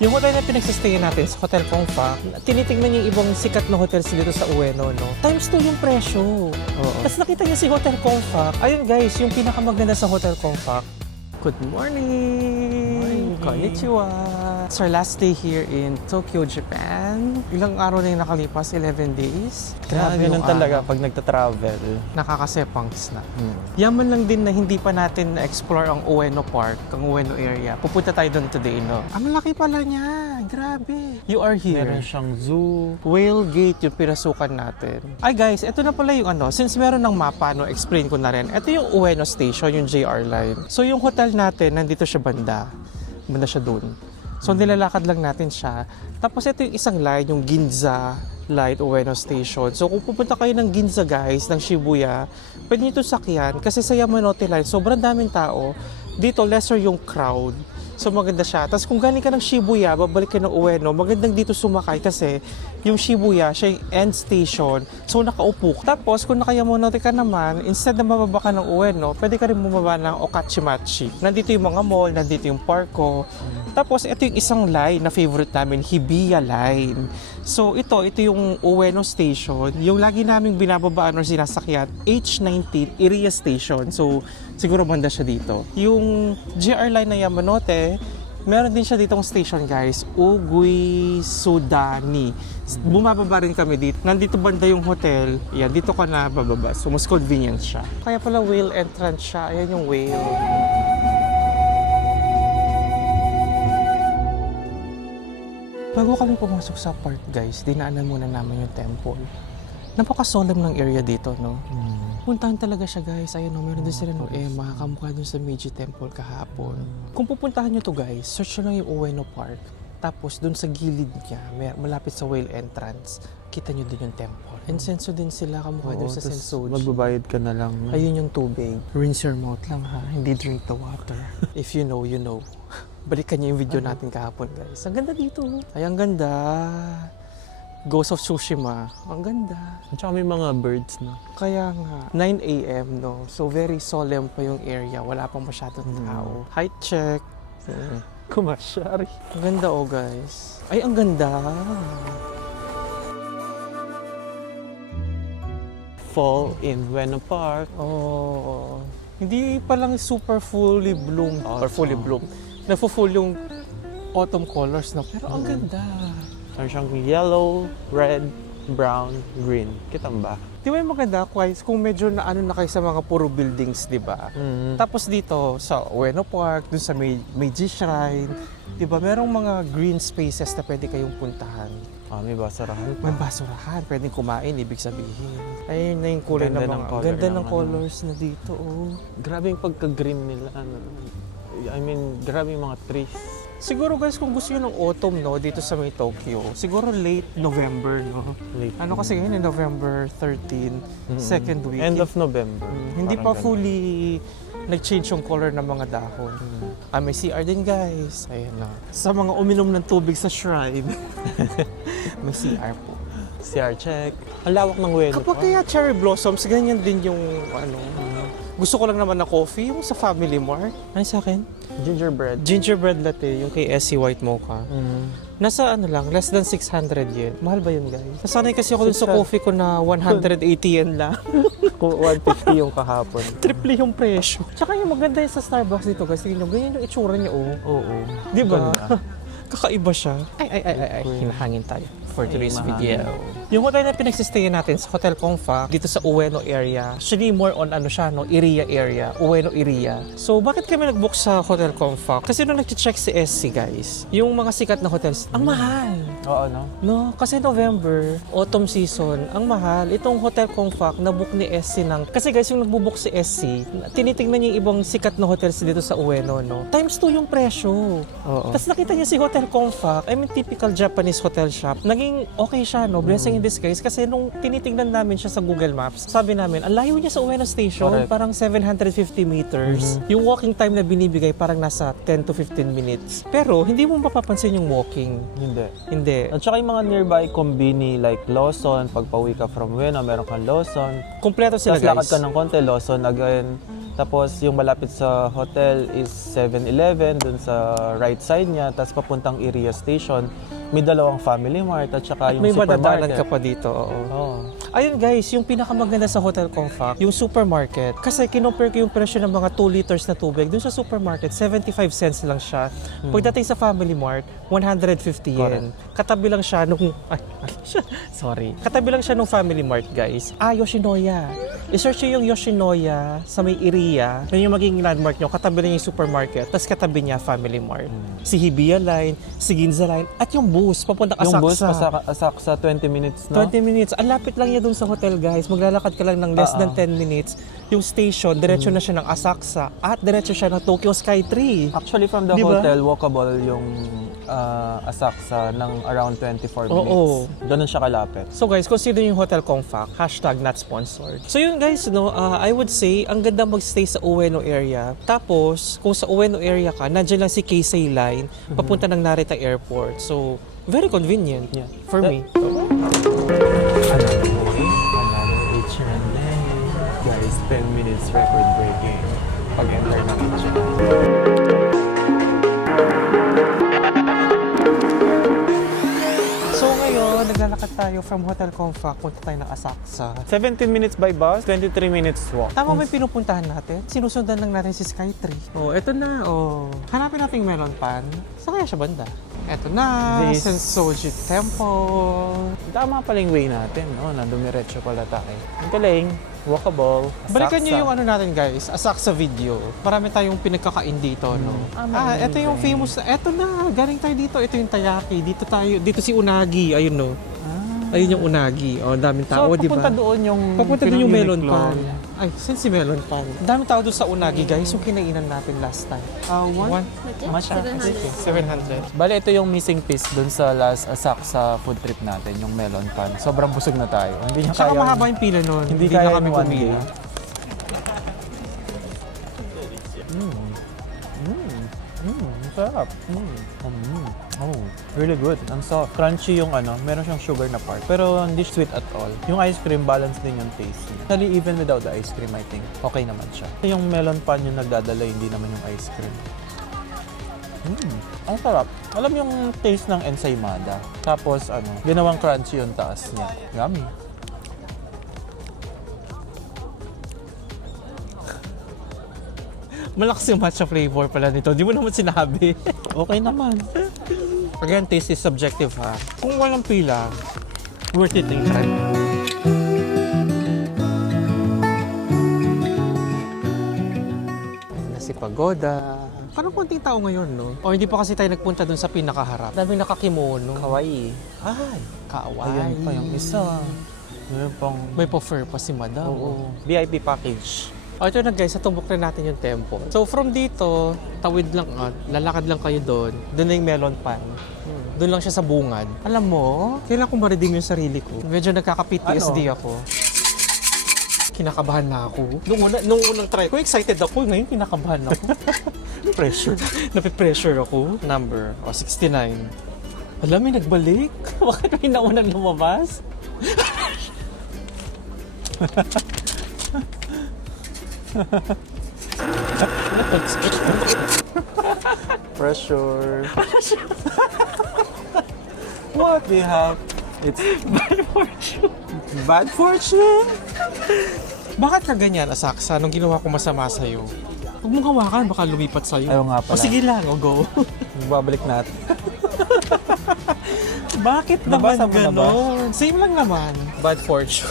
Yung hotel na pinagsistayan natin sa Hotel Kongfa, tinitingnan yung ibang sikat na hotels dito sa Ueno, no? Times 2 yung presyo. Tapos nakita niyo si Hotel Kongfa. Ayun guys, yung pinakamaganda sa Hotel Kongfa. Good morning! Konnichiwa! It's our last day here in Tokyo, Japan. Ilang araw na yung nakalipas? 11 days? Grabe yung ganun talaga araw. pag nagta-travel. Nakakasepangs na. Yaman lang din na hindi pa natin na-explore ang Ueno Park, ang Ueno area. Pupunta tayo doon today, no? Ang laki pala niya! Grabe! You are here. Meron siyang zoo. Whale Gate yung pinasukan natin. Ay guys, ito na pala yung since meron ng mapa, no, explain ko na rin. Ito yung Ueno Station, yung JR line. So yung hotel natin, nandito siya banda siya dun. So nilalakad lang natin siya. Tapos ito yung isang line, yung Ginza Line, Ueno Station. So kung pupunta kayo ng Ginza guys, ng Shibuya, pwede nyo ito sakyan kasi sa Yamanote Line, sobrang daming tao. Dito, lesser yung crowd. So maganda siya. Tapos kung galing ka ng Shibuya, babalik ka ng Ueno, magandang dito sumakay kasi yung Shibuya, siya yung end station. So nakaupo. Tapos kung naka-Yamanote ka naman, instead na mababa ka ng Ueno, pwede ka rin bumaba ng Okachimachi. Nandito yung mga mall, nandito yung parko. Tapos ito yung isang line na favorite namin, Hibiya Line. So ito yung Ueno Station. Yung lagi naming binababaan or sinasakyan, H19 Iriya Station. So siguro banda siya dito. Yung JR Line na Yamanote, meron din siya ditong station guys, Ugui Sudani. Bumababa rin kami dito. Nandito banda yung hotel. Yan, dito ka na bababa. So mas convenient siya. Kaya pala whale entrance siya. Ayan yung whale. Bago kami pumasok sa park guys, dinaanan muna namin yung temple. Napaka-solemn ng area dito, no? Puntahan talaga siya guys. Ayun, no, meron din sila no, makakamukha dun sa Meiji Temple kahapon. Kung pupuntahan nyo to guys, search nyo lang yung Ueno Park. Tapos dun sa gilid niya, malapit sa whale entrance, kita nyo din yung temple. Insenso din sila, kamukha dun sa Sensoji. Magbabayad ka na lang. No? Ayun yung tubig. Rinse your mouth lang ha, hindi drink the water. If you know, you know. Balikan niyo yung video natin kahapon guys. Ang ganda dito. Ay, ang ganda. Ghost of Tsushima. Ang ganda. At saka may mga birds na. Kaya nga, 9 a.m. no? So very solemn pa yung area. Wala pang masyadong tao. Height check. Kumasyari. Ang ganda oh guys. Ay, ang ganda. Fall in Ueno Park. Oh. Hindi pa lang super fully bloomed or fully bloomed. Nagpo-full yung autumn colors na. Pero ang ganda. Meron siyang yellow, red, brown, green. Kita mo ba? Di ba yung maganda, guys, kung medyo na kayo sa mga puro buildings, di ba? Tapos dito sa Ueno Park, dun sa Meiji Shrine, di ba, merong mga green spaces na pwede kayong puntahan. May basurahan pa. May basurahan, pwedeng kumain, ibig sabihin. Ayun na yung kulay Ganda ng ng mga, color ganda ng ng colors na dito, oh. Grabe yung pagka-green nila. Grabe yung mga trees. Siguro guys, kung gusto nyo ng autumn, no, dito sa may Tokyo, siguro late November, no? Ano kasi ngayon, November 13, second week. End of November. Hindi pa Parang fully nag-change yung color ng mga dahon. May CR din guys. Ayan na. Sa mga uminom ng tubig sa shrine, may CR po. CR check. Ang lawak ng Ueno Kapag Park. kaya cherry blossoms, ganyan din yung gusto ko lang naman na coffee, yung sa Family Mart. Ano sa akin? Gingerbread. Gingerbread latte, yung kay SC White Mocha. Nasa less than 600 yen. Mahal ba yun, guys? Nasanay kasi ako dun sa coffee ko na 180 yen lang. 150 yung kahapon. Triple yung presyo. Tsaka yung maganda yung sa Starbucks dito, guys. Tingnan nyo, ganyan yung itsura niya, oh. Oo. Di ba? Ganda. Kakaiba siya. Ay. Hinahangin tayo for today's mahangin. video. Yung hotel na pinagsistayan natin sa Hotel Kongfa, dito sa Ueno area, actually more on Iriya area, Ueno Iriya. So, bakit kami nag-book sa Hotel Kongfa? Kasi nung nag-check si SC, guys, yung mga sikat na hotels, ang mahal. Oo, no? No, kasi November, autumn season, ang mahal. Itong Hotel Kongfa, na-book ni SC ng... Kasi guys, yung nag-book si SC, tinitingnan niya yung ibang sikat na hotels dito sa Ueno, no? Times 2 yung presyo. Oo. Tapos nakita niya si Hotel Kongfa, typical Japanese hotel shop. Naging okay siya, no? Blessing in disguise. Kasi nung tinitingnan namin siya sa Google Maps, sabi namin, ang layo niya sa Ueno Station, Correct. parang 750 meters. Yung walking time na binibigay, parang nasa 10 to 15 minutes. Pero, hindi mo mapapansin yung walking. Hindi. At saka yung mga nearby kombini like Lawson, pag pauwi ka from Ueno, meron kang Lawson. Kompleto sila, Tapos lakad guys. ka ng konti, Lawson again. Tapos yung malapit sa hotel is 7-Eleven dun sa right side niya. Tapos papuntang Iria Station, may dalawang Family Mart at saka yung May madadaanan supermarket. ka pa dito, oo. Oo. Ayun guys, yung pinakamaganda sa Hotel Confac, yung supermarket. Kasi kinompare ko yung presyo ng mga 2 liters na tubig. Dun sa supermarket, 75 cents lang siya. Pagdating sa Family Mart, 150 yen. Katabi lang siya nung... sorry. Katabi lang siya nung Family Mart, guys. Yoshinoya. I-search nyo yung Yoshinoya sa may Iriya. Yun yung magiging landmark nyo. Katabi lang yung supermarket. Tapos katabi niya Family Mart. Si Hibiya Line, si Ginza Line, at yung bus papuntang Asaksa. Yung bus, Asaksa 20 minutes, no? 20 minutes. Ang lapit lang yan dun sa hotel, guys. Maglalakad ka lang ng less than 10 minutes. Yung station, diretso na siya ng Asakusa at diretso siya ng Tokyo Sky Tree. Actually, from the Di ba? hotel, walkable yung Asaksa ng around 24 minutes. Oo. Doon na siya kalapit. So guys, consider yung Hotel Confac, #not sponsored. So yun guys, no, I would say, ang ganda magstay sa Ueno area. Tapos, kung sa Ueno area ka, nandiyan lang si Keisei Line, papunta ng Narita Airport. So, very convenient Yeah. for me. Another H&M day. Guys, 10 minutes record breaking. Pag-enter ng H&M. So ngayon, naglalakad tayo from Hotel Confac, punta tayo ng Asakusa. 17 minutes by bus, 23 minutes walk. Tama ba yung pinupuntahan natin? Sinusundan lang natin si Skytree. Oh, eto na. Oh. Hanapin natin yung melon pan. Saan kaya siya banda? Eto na. This- Sensoji Temple. Tama pala yung way natin, no? Nandumiretso pala tayo. Ang galing. Walkable. Balikan nyo Asaksa. yung ano natin guys, Asakusa video. Marami tayong pinagkakain dito, no? Eto yung famous na. Eto na. Galing tayo dito. Ito yung Tayaki. Dito tayo. Dito si Unagi. Ayun, no? Ayun yung Unagi. Oh, daming tao, di ba? papunta doon yung... Papunta din yung melon Uniqlo. pan. Ay, since si melon pan. Daming tao doon sa Unagi, guys. Yung kinainan natin last time. One? Masya. 700. Bale, ito yung missing piece dun sa last Asaksa food trip natin, yung melon pan. Sobrang busog na tayo. Hindi niya Tsaka kaya. mahaba yung pila nun. Hindi na kaya kami in one pumila. day. Sarap. Oh, really good. Ang soft. Crunchy yung ano, meron siyang sugar na part. Pero hindi sweet at all. Yung ice cream, balance din yung taste niya. Actually, even without the ice cream, I think, okay naman siya. Yung melon pan yung nagdadala, hindi naman yung ice cream. Ang sarap. Alam yung taste ng ensaymada. Tapos ano, ginawang crunchy yung taas niya. Yummy. Malakas yung matcha flavor pala nito. Di mo naman sinabi. Okay naman. Again, taste is subjective ha. Kung walang pila, worth it yung try. Si Pagoda. Parang konting tao ngayon, no? O hindi pa kasi tayo nagpunta dun sa pinakaharap. Daming nakakimono. Kawaii. Ay, kawaii. Ayan pa yung isa. Meron pang... May pa-fur pa si Madam. Oo. VIP package. O ito na guys, natubok na natin yung temple. So from dito, tawid lang, lalakad lang kayo doon. Doon na yung melon pan. Doon lang siya sa bungad. Alam mo, kailangan kong ma-redeem yung sarili ko. Medyo nagkaka-PTSD ako. Kinakabahan na ako. Nung unang try ko, excited ako. Ngayon, kinakabahan ako. Pressure. Napipressure ako. Number, 69. Alam, may nagbalik. Bakit may naunang lumabas? Pressure. What we have? It's Bad fortune. bad fortune. Bakit ka ganyan, Asaksa, nung ginawa ko masama sa'yo? Huwag mong hawakan, baka lumipat sa'yo. Ayaw nga pala. O sige lang, o go. Babalik natin. Bakit naman Nabasa mo na ba? gano'n? Same lang naman. Bad fortune.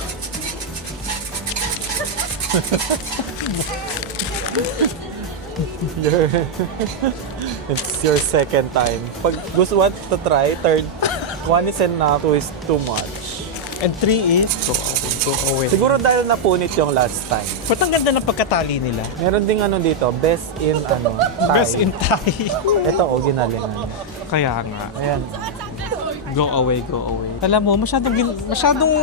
It's your second time. Pag gusto want to try, third. One is enough, two is too much. And 3 is go away. Siguro dahil napunit yung last time. Ba't ang ganda ng pagkatali nila? Meron ding ano dito, best in ano, Thai. Best in Thai. Ito, ginalingan. Kaya nga. Ayan. Go away, go away. Alam mo, masyadong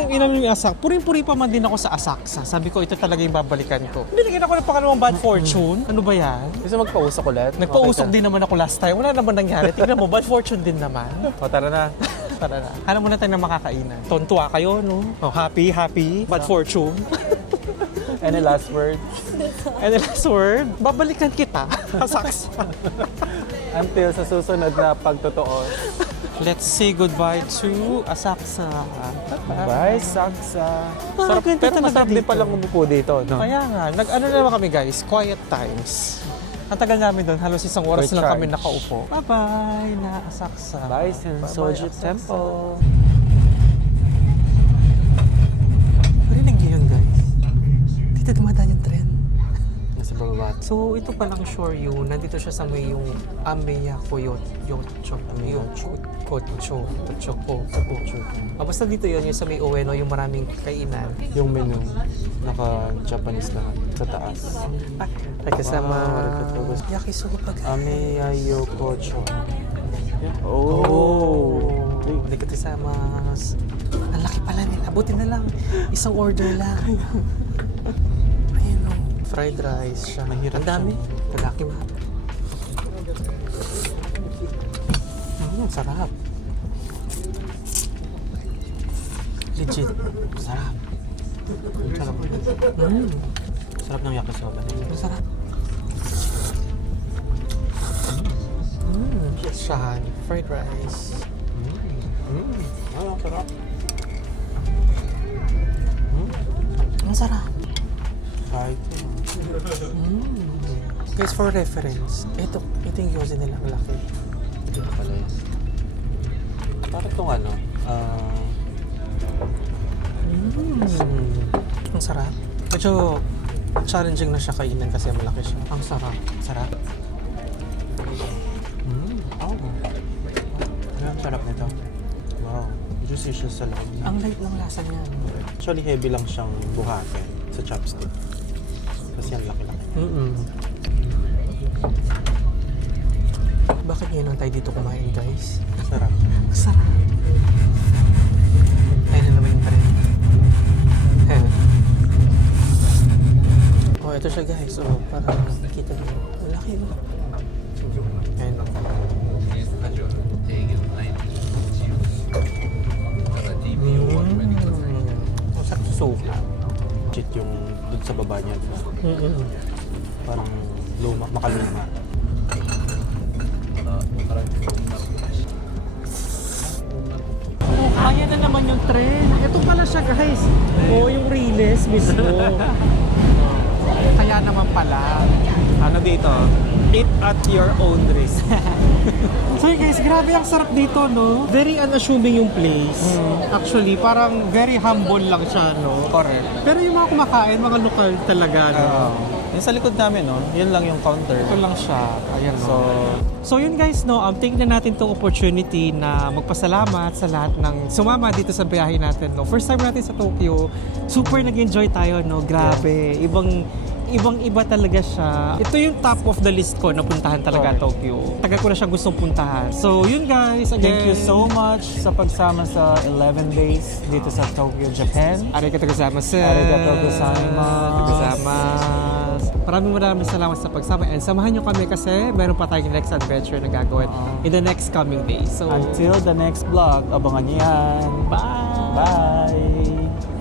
inamin yung asak. Puring-puri pa man din ako sa Asaksa. Sabi ko, ito talaga yung babalikan ko. Binigyan ako ng pangalawang bad fortune. Ano ba yan? Gusto magpausok ulit? Nagpausok Okay ka? din naman ako last time. Wala naman nangyari. Tingnan mo, bad fortune din naman. O, tara na. Tara na. Hanap muna tayo ng makakainan. Tontuwa kayo, no? Oh, happy, happy. Bad fortune. Any last word? And the last word, babalikan kita. Asaksa. Until sa susunod na pagtotoo. Let's say goodbye to Asaksa. Bye, Saksa. Sarap, Pero pero masarap din dito. palang umupo dito, no? Kaya nga, nag-ano na naman kami guys, quiet times. Ang tagal namin doon, halos isang oras lang kami Recharge. nakaupo. Bye-bye na Asaksa. Bye, Sensoji Asaksa. Temple. Parinig niyo yun guys. Dito dumadaan yung tren. Nasa bababa. So ito palang shore yun, nandito siya sa may yung Ameya Yocho. Kocho. Basta dito yun, yung sa may Ueno, yung maraming kainan. Yung menu, naka-Japanese lahat sa taas. Ay kasama Wow, yakisoba guys. Ameyayo Kocho. Oh! Kasama. Ang laki pala nila. Buti na lang. Isang order lang. Ayun o. Fried rice siya. Mahirap Ang dami. Kalaki ma. Sarap. Legit. Sarap. Sarap. Sarap ng yakisoba nila. Masarap. Siya. Fried rice. Ang sarap. Ang sarap. Kahit Guys, for reference, ito yung gyoza nila. Ang laki. ito na pala yun. Parang itong ano, Ang sarap. Medyo challenging na siya kainan kasi malaki siya. Ang sarap. sarap. Oh. Ang sarap nito. Wow. Juicy siya sa loob. Ang light ng lasa niya. Actually, heavy lang siyang buhati sa chopstick. Kasi ang laki-laki. Bakit ngayon lang tayo dito kumain, guys? Sarap. Sarap. Ayun na naman yung pa rin. Oh, ito siya guys. Oh, parang nakikita niyo. Ang laki mo. Ayun. Ang sarap sa sofa. Legit yung dun sa baba niya. Parang luma, makaluma. Oh, kaya na naman yung tren. Ito pala siya guys. Oh, yung Riles mismo. Kaya naman pala. Ano dito? Eat at your own risk. So guys, grabe ang sarap dito, no? Very unassuming yung place. Actually, parang very humble lang siya, no? Correct. Pero yung mga kumakain, mga lokal talaga, no? Yung sa likod namin, no? Yun lang yung counter. Ito lang siya. Ayan, no? So, So yun guys, no, tingnan natin tong opportunity na magpasalamat sa lahat ng sumama dito sa biyahe natin, no. First time natin sa Tokyo, super nag-enjoy tayo, no. Grabe, ibang-iba talaga siya. Ito yung top of the list ko na puntahan talaga Tokyo. Tagal ko na siya gustong puntahan. So yun guys, again, thank you so much sa pagsama sa 11 days dito sa Tokyo, Japan. Arigatou gozaimasu. Arigatou gozaimasu. Gozaimasu. Maraming salamat sa pagsama and samahan nyo kami kasi meron pa tayong next adventure na gagawin in the next coming days. So, Until the next vlog, abangan niyo yan. bye! Bye!